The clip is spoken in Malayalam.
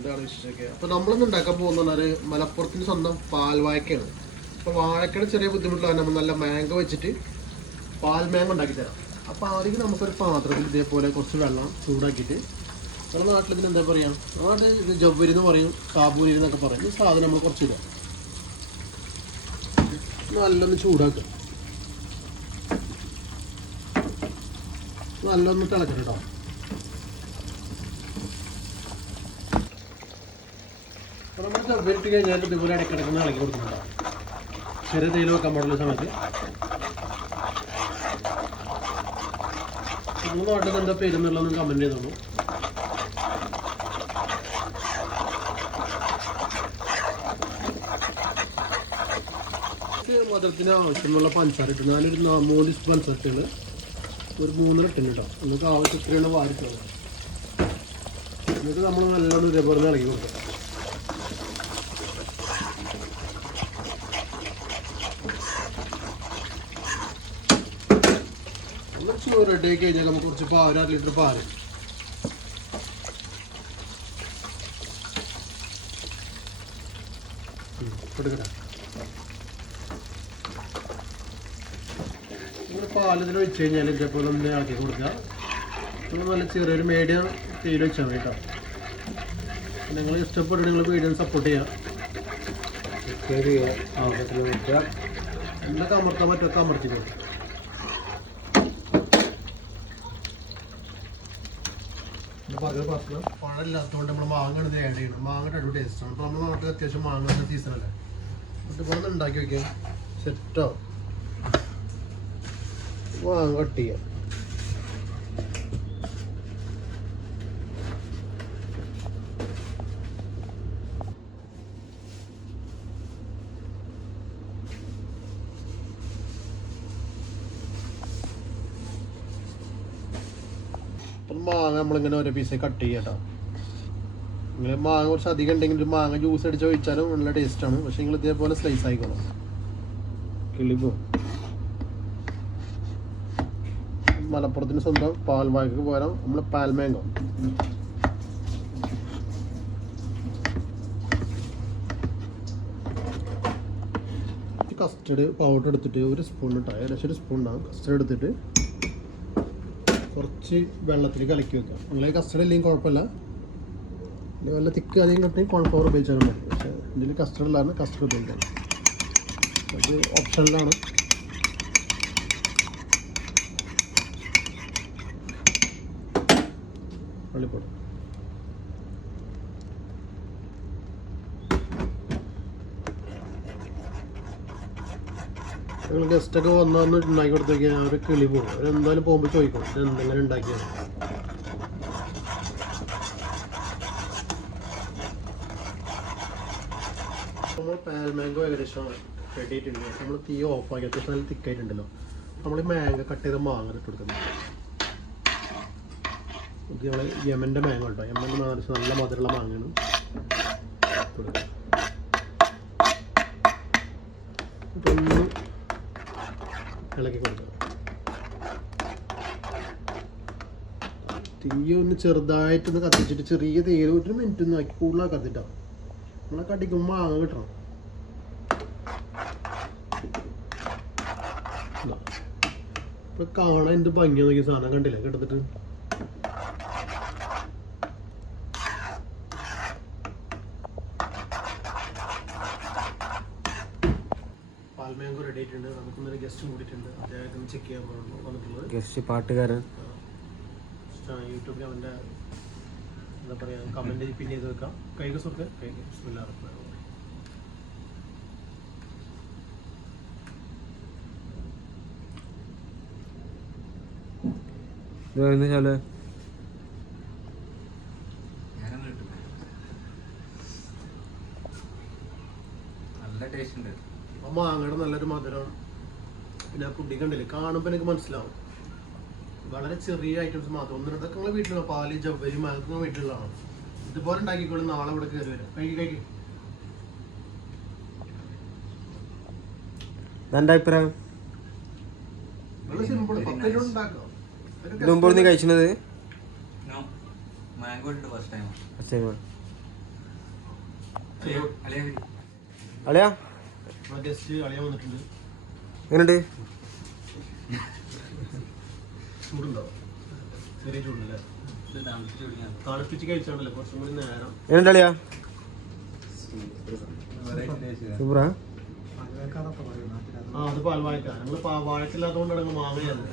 എന്താണ് വിശേഷമൊക്കെ? അപ്പോൾ നമ്മളിന്ന് ഉണ്ടാക്കാൻ പോകുന്നത് മലപ്പുറത്തിന് സ്വന്തം പാൽവാഴക്കയാണ്. അപ്പോൾ വാഴക്കയുടെ ചെറിയ ബുദ്ധിമുട്ടുള്ള നമ്മൾ നല്ല മാംഗോ വെച്ചിട്ട് പാൽ മാംഗോ ഉണ്ടാക്കി തരാം. അപ്പോൾ ആദ്യം നമുക്കൊരു പാത്രത്തിൽ ഇതേപോലെ കുറച്ച് വെള്ളം ചൂടാക്കിയിട്ട്, നമ്മുടെ നാട്ടിൽ ഇതിന് എന്താ പറയുക, നമ്മുടെ നാട്ടിൽ ഇത് ജവ്വരി എന്ന് പറയും, കാബൂരി എന്നൊക്കെ പറയും. ഈ സാധനം നമ്മൾ കുറച്ചിടുക, നല്ലൊന്ന് ചൂടാക്കുക, നല്ലൊന്ന് തിളക്കണം കേട്ടോ. അപ്പോൾ നമ്മൾ ജവ്വരിട്ട് കഴിഞ്ഞാൽ ഇതുപോലെ ഇടയ്ക്കിടയ്ക്ക് ഇളക്കി കൊടുക്കുന്നുണ്ടാവും. ചെറിയ തേയില വെക്കാൻ പാടുള്ള സമയത്ത് നമ്മൾ നാട്ടിൽ എന്താ പേരെന്നുള്ളതൊന്ന് കമൻറ്റ് ചെയ്തോളൂ. മധുരത്തിന് ആവശ്യമുള്ള പഞ്ചസാര ഇട്ടു. ഞാനൊരു 3 സ്പൂൺ പഞ്ചസാരകൾ ഒരു 3.5 ഇട്ടുണ്ട് കേട്ടോ. നമുക്ക് ആവശ്യത്തിനുള്ള വാരിട്ടുള്ളത്. എന്നിട്ട് നമ്മൾ നല്ലോണം ഇതേപോലെ ഇളക്കി കൊടുക്കാം. ചോറ് റെഡി ആക്കി കഴിഞ്ഞാൽ നമുക്ക് കുറച്ച് പാല്, 1 ലിറ്റർ പാല് എടുക്കട്ടെ. പാലത്തിൽ ഒഴിച്ച് കഴിഞ്ഞാൽ ഇതേപോലെ ഒന്ന് ഇളക്കി കൊടുക്കുക. നല്ല ചെറിയൊരു മീഡിയം തീയിൽ വെച്ചാൽ മതി കേട്ടോ. നിങ്ങൾ ഇഷ്ടപ്പെട്ട നിങ്ങൾ മീഡിയം സപ്പോർട്ട് ചെയ്യുക. എന്നൊക്കെ അമർത്താൻ പറ്റൊക്കെ അമർത്തിക്കോ. പഴമില്ലാത്തതുകൊണ്ട് നമ്മൾ മാങ്ങ ഇത് ആഡ് ചെയ്യണം. മാങ്ങയുടെ അടിപൊളി ടേസ്റ്റാണ്. അപ്പോൾ നമ്മുടെ നാട്ടിൽ അത്യാവശ്യം മാങ്ങ സീസണല്ലേ. അതുപോലെ ഒന്ന് ഉണ്ടാക്കി വയ്ക്കാം. സെറ്റോ മാങ്ങ കട്ട് ചെയ്യാം. മാങ്ങ നമ്മളിങ്ങനെ ഓരോ പീസ് കട്ട് ചെയ്യാം കേട്ടോ. നിങ്ങൾ മാങ്ങ കുറച്ച് അധികം ഉണ്ടെങ്കിൽ ഒരു മാങ്ങ ജ്യൂസ് അടിച്ച് ഒഴിച്ചാലും നല്ല ടേസ്റ്റാണ്. പക്ഷേ നിങ്ങൾ ഇതേപോലെ സ്ലൈസ് ആയിക്കോളും. കിളിപ്പോ മലപ്പുറത്തിന് സ്വന്തം പാൽവാഴക്ക് പോരാം നമ്മൾ പാൽ മാംഗോ. കസ്റ്റർഡ് പൗഡർ എടുത്തിട്ട് 1 സ്പൂൺ ഇട്ടാൽ ഏകദേശം 1 സ്പൂൺ ഉണ്ടാകും. കസ്റ്റർഡ് എടുത്തിട്ട് കുറച്ച് വെള്ളത്തിൽ കലക്കി വെക്കുക. നിങ്ങൾ കസ്റ്റർഡ് ഇല്ലെങ്കിൽ കുഴപ്പമില്ല. വല്ല തിക്ക് അധികം കിട്ടി കോൺഫ്ലവർ ഉപയോഗിച്ചാലും മതി. പക്ഷേ ഇതിൽ കസ്റ്റർഡ് ഇല്ലാതെ കസ്റ്റർഡ് ഉപയോഗിക്കാം. അത് ഓപ്ഷനിലാണ്. പള്ളിപ്പോട് നിങ്ങൾ ഗസ്റ്റൊക്കെ വന്നൊന്ന് ഉണ്ടാക്കി കൊടുത്തേക്ക് അവർ കിളി പോകും. അവരെന്തായാലും പോകുമ്പോൾ ചോദിക്കും എന്തെങ്കിലും ഉണ്ടാക്കിയത്. നമ്മൾ പാൽ മാംഗോ ഏകദേശം റെഡി ആയിട്ടുണ്ട്. നമ്മൾ തീ ഓഫാക്കി അത്യാവശ്യം നല്ല തിക്കായിട്ടുണ്ടല്ലോ. നമ്മൾ മാംഗോ കട്ട് ചെയ്ത മാങ്ങ ഇട്ട് കൊടുക്കുന്നത്. ഇത് നമ്മൾ യമൻ്റെ മാങ്ങ കേട്ടോ. യമൻ്റെ മാങ്ങ നല്ല മധുരമുള്ള മാങ്ങയാണ്. ഇതൊന്ന് ഇളക്കി കൊടുക്കുക. തീ ഒന്ന് ചെറുതായിട്ടൊന്ന് കത്തിച്ചിട്ട് ചെറിയ തീരെ 1 മിനിറ്റ് ഒന്ന് ആക്കി കൂടുതലാക്കി കത്തിട്ടോ. നമ്മളെ കടിക്കുമ്പോൾ മാങ്ങ കിട്ടണം. ഇപ്പൊ കാണാൻ എന്ത് ഭംഗിയാ നോക്കിയ സാധനം കണ്ടില്ല കിടന്നിട്ട്. മാംഗോ റെഡി ആയിട്ടുണ്ട്. നമുക്കൊന്നൊരു ഗസ്റ്റ് കൂടിയിട്ടുണ്ട്. അദ്ദേഹത്തിന് ചെക്ക് ചെയ്യാൻ വന്നിട്ടുള്ളത്. ഗസ്റ്റ് പാട്ടുകാരൻ യൂട്യൂബിൽ അവൻ്റെ എന്താ പറയുക കമൻറ്റ് പിന്നെ ചെയ്ത് വെക്കാം. കൈകസൊക്കെ നല്ല ടേസ്റ്റ് ഉണ്ട്. മാങ്ങയുടെ നല്ലൊരു മധുരം. പിന്നെ ആ പുഡി കണ്ടില്ലേ, കാണുമ്പോൾ എനിക്ക് മനസ്സിലാവും. വളരെ ചെറിയ ഐറ്റംസ് മാത്രം. 1-2 നിങ്ങൾ വീട്ടിലുള്ള പാല്, ജവ്വരി, മാങ്ങ വീട്ടിലുള്ളതാണ്. ഇതുപോലെ ഉണ്ടാക്കിക്കോളും. നാളെ ഇവിടെ കയറി വരാം. കഴിക്കും. എൻ്റെ അഭിപ്രായം മുമ്പ് കഴിച്ചത് മാംഗോ ഫസ്റ്റ് ടൈം. അളിയാ ഗസ്റ്റ് അളിയാൻ വന്നിട്ടുണ്ട്. എങ്ങനെയുണ്ട്? ചൂടുണ്ടോ? ചെറിയ ചൂടല്ലേ? തണുപ്പിച്ച് കഴിച്ചാണല്ലോ കുറച്ചും കൂടി നേരം. എങ്ങനെയുണ്ട് അളിയാ? സൂപ്പറാ? ആ അത് പാൽവാഴക്ക. ഞങ്ങള് വാഴക്കില്ലാത്തതുകൊണ്ടാണ് ഞങ്ങൾ മാങ്ങയാണ്.